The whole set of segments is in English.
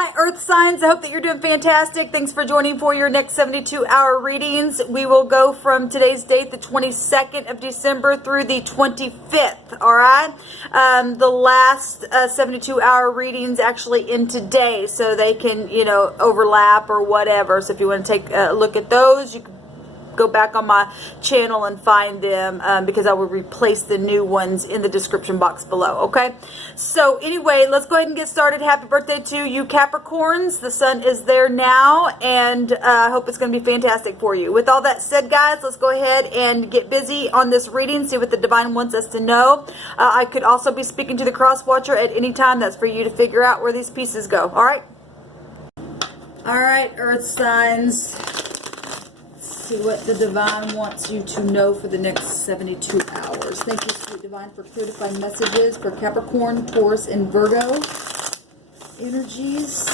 Hi, Earth signs. I hope that you're doing fantastic. Thanks for joining for your next 72-hour readings. We will go from today's date, the 22nd of December, through the 25th, all right? The last 72-hour readings actually in today, so they can, overlap or whatever. So if you want to take a look at those, you can go back on my channel and find them because I will replace the new ones in the description box below, okay? So anyway, let's go ahead and get started. Happy birthday to you Capricorns. The sun is there now, and I hope it's going to be fantastic for you. With all that said, guys, let's go ahead and get busy on this reading, see what the divine wants us to know. I could also be speaking to the cross watcher at any time. That's for you to figure out where these pieces go, all right? All right, Earth signs. See what the divine wants you to know for the next 72 hours. Thank you, sweet divine, for clear defined messages for Capricorn, Taurus, and Virgo energies.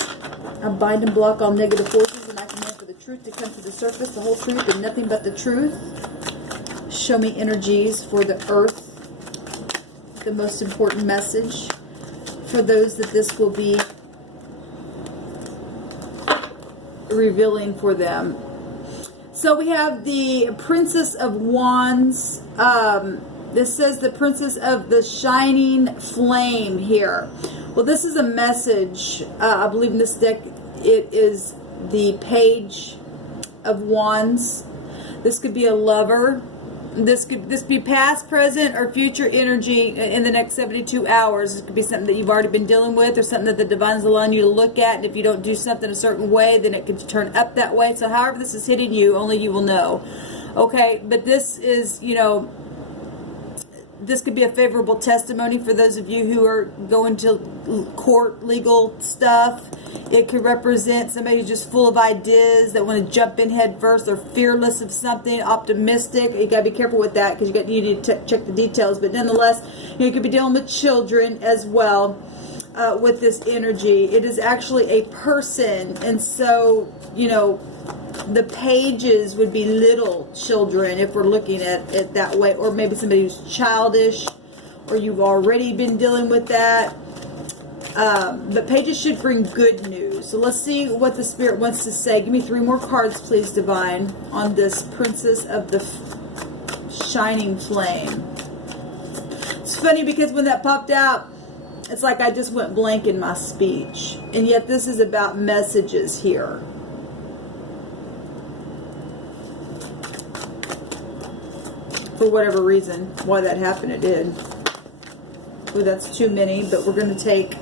I bind and block all negative forces, and I command for the truth to come to the surface, the whole truth, and nothing but the truth. Show me energies for the earth, the most important message for those that this will be revealing for them. So we have the Princess of Wands. This says the Princess of the Shining Flame here. Well, this is a message. I believe in this deck it is the Page of Wands. This could be a lover. This could be past, present, or future energy in the next 72 hours. It could be something that you've already been dealing with, or something that the divine's allowing you to look at. And if you don't do something a certain way, then it could turn up that way. So however this is hitting you, only you will know. Okay, but this is, this could be a favorable testimony for those of you who are going to court legal stuff. It could represent somebody who's just full of ideas, that want to jump in head first. They're fearless of something, optimistic. You got to be careful with that because you need to check the details. But nonetheless, you could be dealing with children as well with this energy. It is actually a person. And so, the pages would be little children if we're looking at it that way. Or maybe somebody who's childish, or you've already been dealing with that. But pages should bring good news. So let's see what the Spirit wants to say. Give me 3 more cards, please, divine, on this Princess of the Shining Flame. It's funny because when that popped out, it's like I just went blank in my speech. And yet this is about messages here. For whatever reason, why that happened, it did. Oh, that's too many, but we're going to take...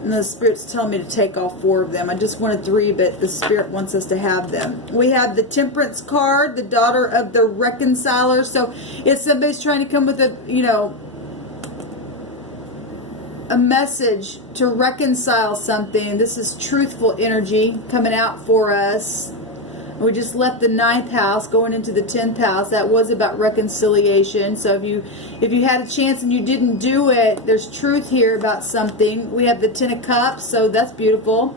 And the Spirit's telling me to take all 4 of them. I just wanted 3, but the Spirit wants us to have them. We have the Temperance card, the daughter of the reconciler. So if somebody's trying to come with a message to reconcile something, this is truthful energy coming out for us. We just left the 9th house, going into the 10th house. That was about reconciliation. So if you had a chance and you didn't do it, there's truth here about something. We have the 10 of Cups, so that's beautiful.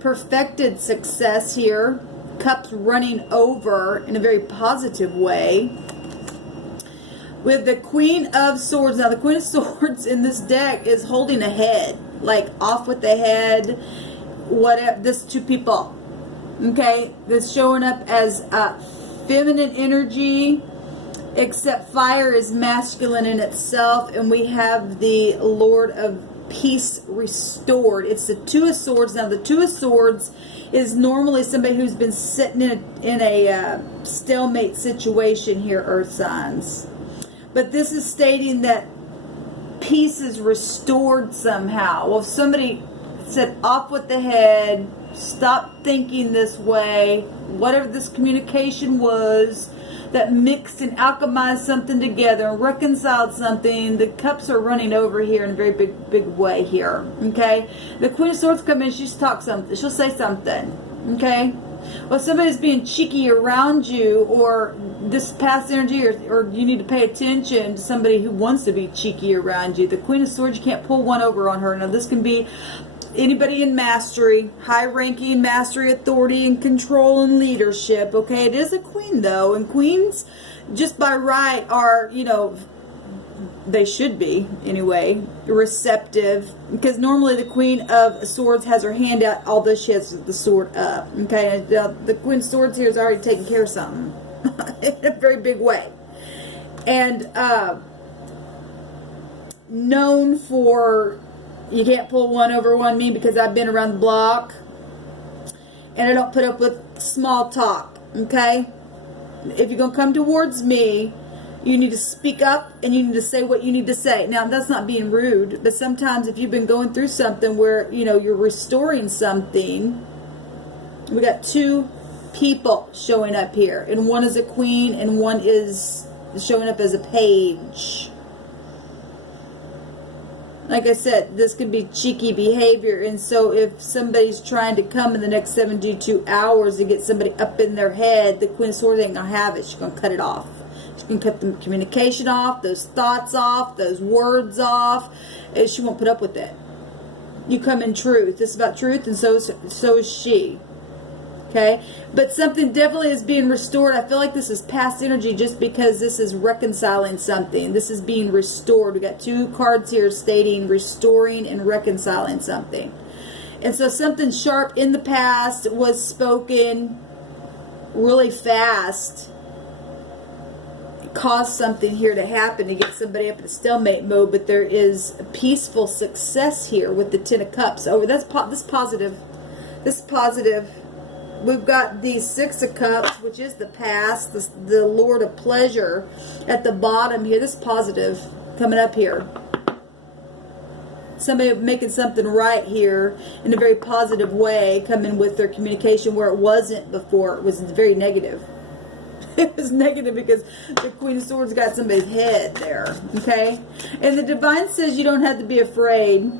Perfected success here. Cups running over in a very positive way. With the Queen of Swords. Now, the Queen of Swords in this deck is holding a head. Like, off with the head. Whatever. This 2 people. Okay, that's showing up as feminine energy, except fire is masculine in itself. And we have the Lord of Peace restored. It's the 2 of Swords. Now, the 2 of Swords is normally somebody who's been sitting in a stalemate situation here, Earth signs. But this is stating that peace is restored somehow. Well, if somebody said off with the head, stop thinking this way, whatever this communication was that mixed and alchemized something together and reconciled something, the cups are running over here in a very big way here. Okay, the Queen of Swords come in, she'll talk something, she'll say something. Okay, well, somebody's being cheeky around you, or this past energy, or you need to pay attention to somebody who wants to be cheeky around you. The Queen of Swords, you can't pull one over on her. Now, this can be anybody in mastery, high-ranking mastery, authority, and control and leadership. Okay, it is a queen, though, and queens, just by right, are, they should be anyway, receptive, because normally the Queen of Swords has her hand out, although she has the sword up. Okay, the Queen of Swords here is already taking care of something in a very big way, and known for, you can't pull one over on me because I've been around the block, and I don't put up with small talk. Okay, if you're gonna come towards me, you need to speak up and you need to say what you need to say. Now, that's not being rude, but sometimes if you've been going through something where, you know, you're restoring something, we got two people showing up here, and one is a queen and one is showing up as a page. Like I said, this could be cheeky behavior, and so if somebody's trying to come in the next 72 hours to get somebody up in their head, the Queen of Swords ain't gonna have it. She's gonna cut it off. She can cut the communication off, those thoughts off, those words off. And she won't put up with it. You come in truth. This is about truth, and so is she. Okay? But something definitely is being restored. I feel like this is past energy just because this is reconciling something. This is being restored. We got two cards here stating restoring and reconciling something. And so something sharp in the past was spoken really fast. Cause something here to happen to get somebody up in a stalemate mode, but there is a peaceful success here with the Ten of Cups. Oh, that's this positive. This positive. We've got the Six of Cups, which is the past, the Lord of Pleasure at the bottom here. This positive coming up here. Somebody making something right here in a very positive way, coming with their communication where it wasn't before. It was very negative. It was negative because the Queen of Swords got somebody's head there, okay? And the Divine says you don't have to be afraid.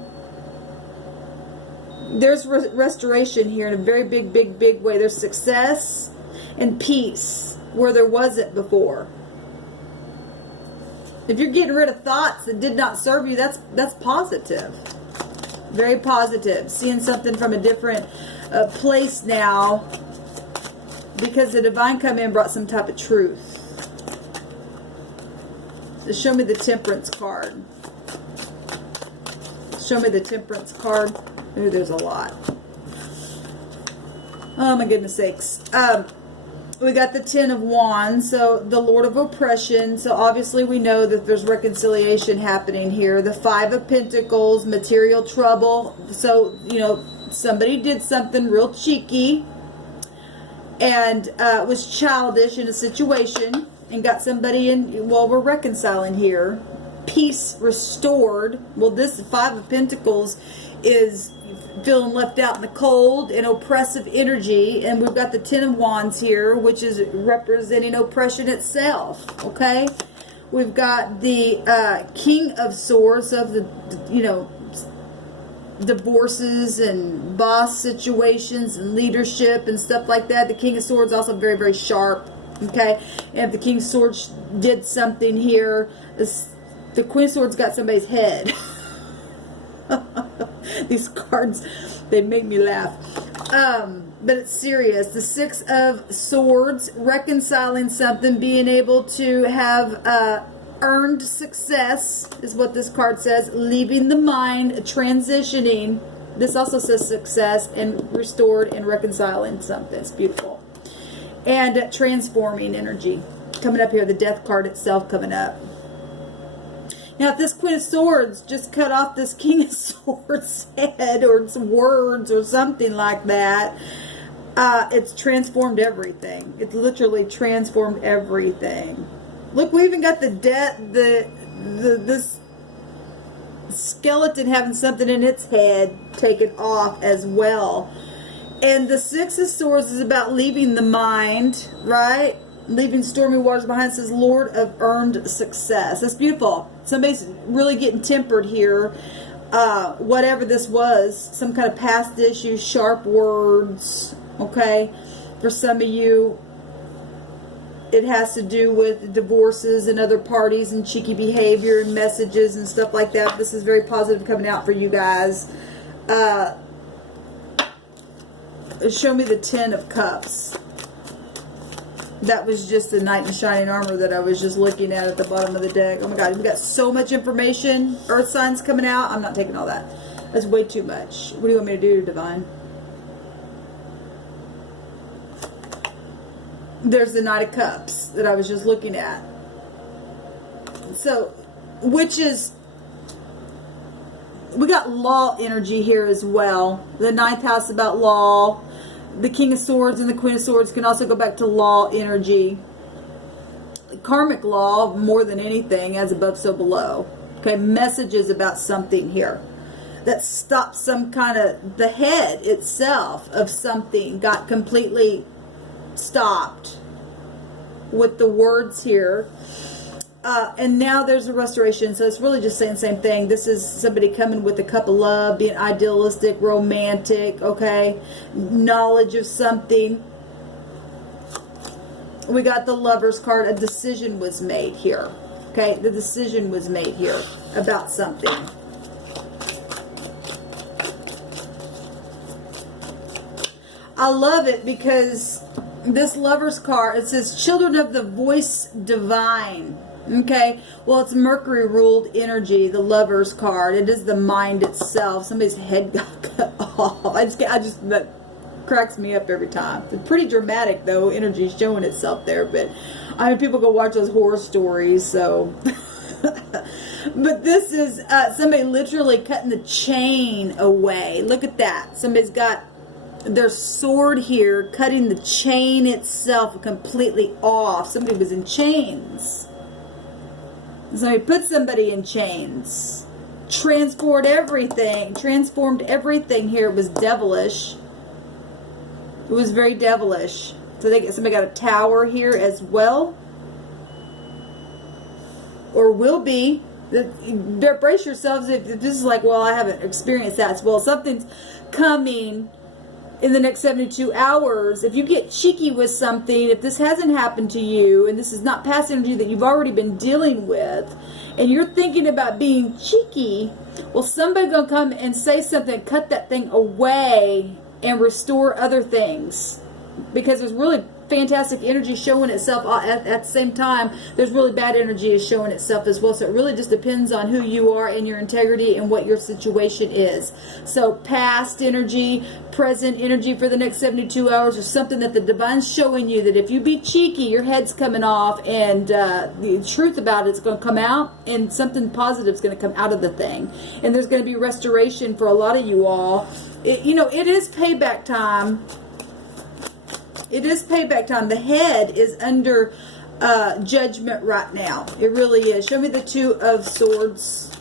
There's restoration here in a very big, big, big way. There's success and peace where there wasn't before. If you're getting rid of thoughts that did not serve you, that's positive. Very positive. Seeing something from a different place now. Because the Divine come in and brought some type of truth. So show me the Temperance card. Show me the Temperance card. Ooh, there's a lot. Oh my goodness sakes. We got the Ten of Wands, so the Lord of Oppression. So obviously we know that there's reconciliation happening here. The Five of Pentacles, material trouble. So, you know, somebody did something real cheeky and was childish in a situation and got somebody in. Well, we're reconciling here. Peace restored. Well, this Five of Pentacles is feeling left out in the cold and oppressive energy, and we've got the Ten of Wands here, which is representing oppression itself. Okay, we've got the King of Swords of the, you know, divorces and boss situations and leadership and stuff like that. The King of Swords also very, very sharp. Okay, and if the King of Swords did something here, the Queen of Swords got somebody's head. These cards, they make me laugh. But it's serious. The Six of Swords, reconciling something, being able to have earned success is what this card says. Leaving the mind, transitioning. This also says success and restored and reconciling something. It's beautiful. And transforming energy. Coming up here, the Death card itself coming up. Now, if this Queen of Swords just cut off this King of Swords head or some words or something like that, it's transformed everything. It's literally transformed everything. Look, we even got this skeleton having something in its head taken off as well. And the Six of Swords is about leaving the mind, right? Leaving stormy waters behind. It says Lord of earned success. That's beautiful. Somebody's really getting tempered here. Whatever this was, some kind of past issue, sharp words. Okay, for some of you, it has to do with divorces and other parties and cheeky behavior and messages and stuff like that. This is very positive coming out for you guys. Show me the Ten of Cups. That was just the Knight in Shining Armor that I was just looking at the bottom of the deck. Oh my God, we've got so much information. Earth signs coming out. I'm not taking all that. That's way too much. What do you want me to do, Divine? There's the Knight of Cups that I was just looking at. So, which is, we got law energy here as well. The 9th house about law. The King of Swords and the Queen of Swords can also go back to law energy. Karmic law, more than anything, as above, so below. Okay, messages about something here that stops some kind of, the head itself of something got completely stopped with the words here. And now there's a restoration, so it's really just saying the same thing. This is somebody coming with a cup of love, being idealistic, romantic, okay? Knowledge of something. We got the Lover's card. A decision was made here, okay? The decision was made here about something. I love it because this Lover's card, it says, children of the voice divine. Okay, well, it's Mercury ruled energy, the Lover's card. It is the mind itself. Somebody's head got cut off. That cracks me up every time. It's pretty dramatic, though, energy showing itself there. But I mean, people go watch those horror stories, so. But this is somebody literally cutting the chain away. Look at that. Somebody's got their sword here, cutting the chain itself completely off. Somebody was in chains. Somebody put somebody in chains. Transformed everything here. It was devilish. It was very devilish. So somebody got a tower here as well. Or will be. Brace yourselves if this is like, well, I haven't experienced that. Well, something's coming in the next 72 hours. If you get cheeky with something, if this hasn't happened to you, and this is not past energy that you've already been dealing with, and you're thinking about being cheeky, well, somebody's going to come and say something, cut that thing away, and restore other things. Because there's really fantastic energy showing itself at the same time. There's really bad energy is showing itself as well. So it really just depends on who you are and your integrity and what your situation is. So past energy, present energy for the next 72 hours, or something that the divine's showing you that if you be cheeky, your head's coming off, and the truth about it's going to come out, and something positive is going to come out of the thing. And there's going to be restoration for a lot of you all. It is payback time. It is payback time. The head is under judgment right now. It really is. Show me the Two of Swords.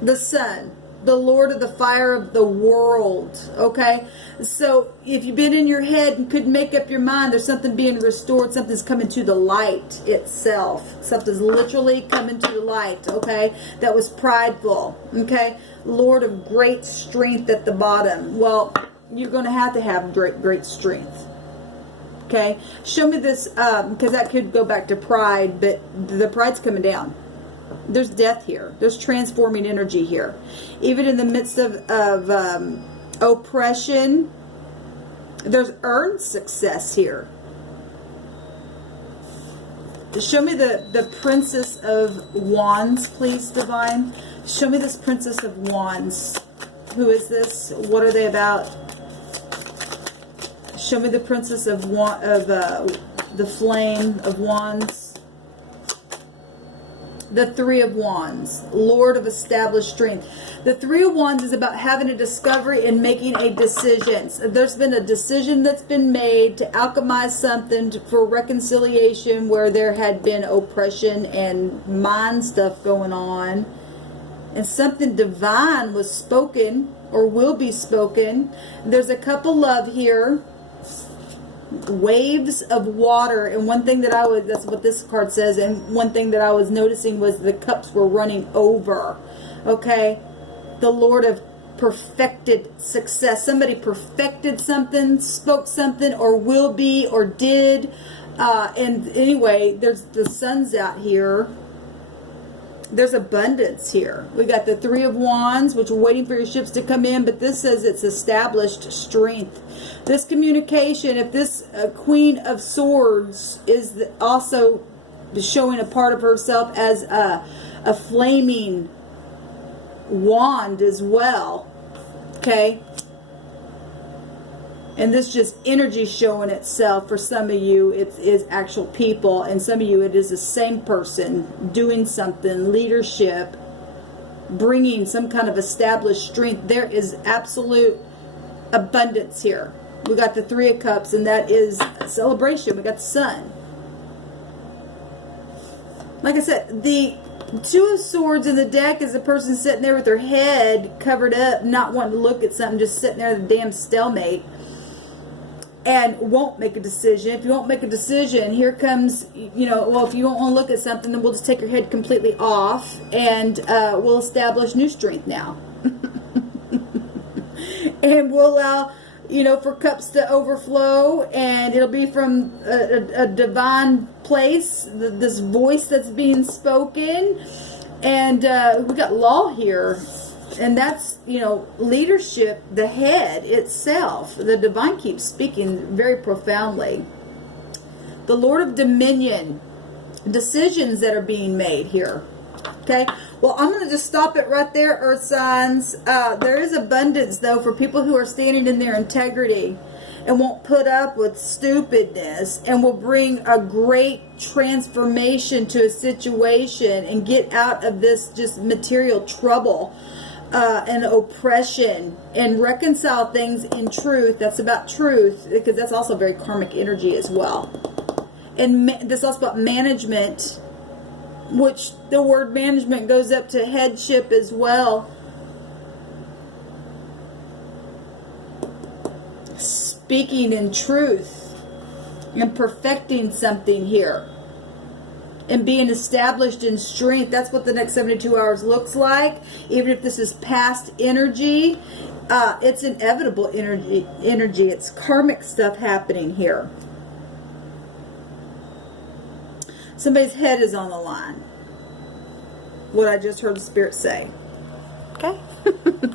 The Sun. The Lord of the fire of the world. Okay? So, if you've been in your head and couldn't make up your mind, there's something being restored. Something's coming to the light itself. Something's literally coming to the light. Okay? That was prideful. Okay? Lord of great strength at the bottom. Well, you're going to have great strength. Okay? Show me this, because that could go back to pride, but the pride's coming down. There's death here. There's transforming energy here. Even in the midst of oppression, there's earned success here. Show me the Princess of Wands, please, Divine. Show me this Princess of Wands. Who is this? What are they about? Show me the Princess of the Flame of Wands. The Three of Wands. Lord of established strength. The Three of Wands is about having a discovery and making a decision. So there's been a decision that's been made to alchemize something for reconciliation where there had been oppression and mind stuff going on. And something divine was spoken or will be spoken. There's a cup of love here. Waves of water, and one thing that that's what this card says, and one thing that I was noticing was the cups were running over. Okay? The Lord of perfected success. Somebody perfected something, spoke something, or will be, or did. And anyway, there's the sun's out here. there's abundance here. We got the Three of Wands, which we're waiting for your ships to come in, but this says it's established strength. This communication, if this Queen of Swords is also showing a part of herself as a flaming wand as well, okay? And this just energy showing itself. For some of you, it is actual people. And some of you, it is the same person doing something, leadership, bringing some kind of established strength. There is absolute abundance here. We got the Three of Cups, and that is a celebration. We got the Sun. Like I said, the Two of Swords in the deck is a person sitting there with their head covered up, not wanting to look at something, just sitting there at a damn stalemate. And won't make a decision. If you won't make a decision, here comes, you know, well, if you don't want to look at something, then we'll just take your head completely off, and we'll establish new strength now. And we'll allow, you know, for cups to overflow, and it'll be from a divine place, this voice that's being spoken. And we got law here. And that's, you know, leadership, the head itself. The divine keeps speaking very profoundly. The Lord of Dominion, decisions that are being made here. Okay, well, I'm going to just stop it right there, Earth signs. There is abundance, though, for people who are standing in their integrity and won't put up with stupidness, and will bring a great transformation to a situation and get out of this just material trouble. And oppression, and reconcile things in truth. That's about truth, because that's also very karmic energy as well. And this is also about management, which the word management goes up to headship as well. Speaking in truth and perfecting something here. And being established in strength. That's what the next 72 hours looks like. Even if this is past energy, it's inevitable energy. It's karmic stuff happening here. Somebody's head is on the line. What I just heard the Spirit say. Okay?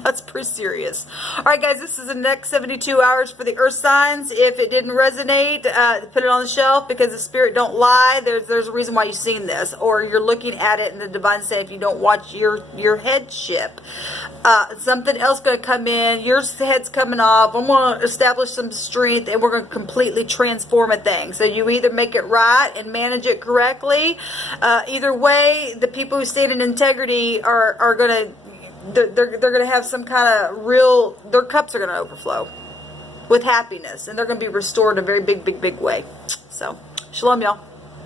That's pretty serious. Alright guys, this is the next 72 hours for the Earth signs. If it didn't resonate, put it on the shelf, because the Spirit don't lie. There's a reason why you've seen this, or you're looking at it and the divine say, if you don't watch your headship, something else going to come in. Your head's coming off. I'm going to establish some strength, and we're going to completely transform a thing. So you either make it right and manage it correctly. Either way, the people who stand in integrity are going to, they're going to have some kind of real, their cups are going to overflow with happiness, and they're going to be restored in a very big way. So, shalom, y'all.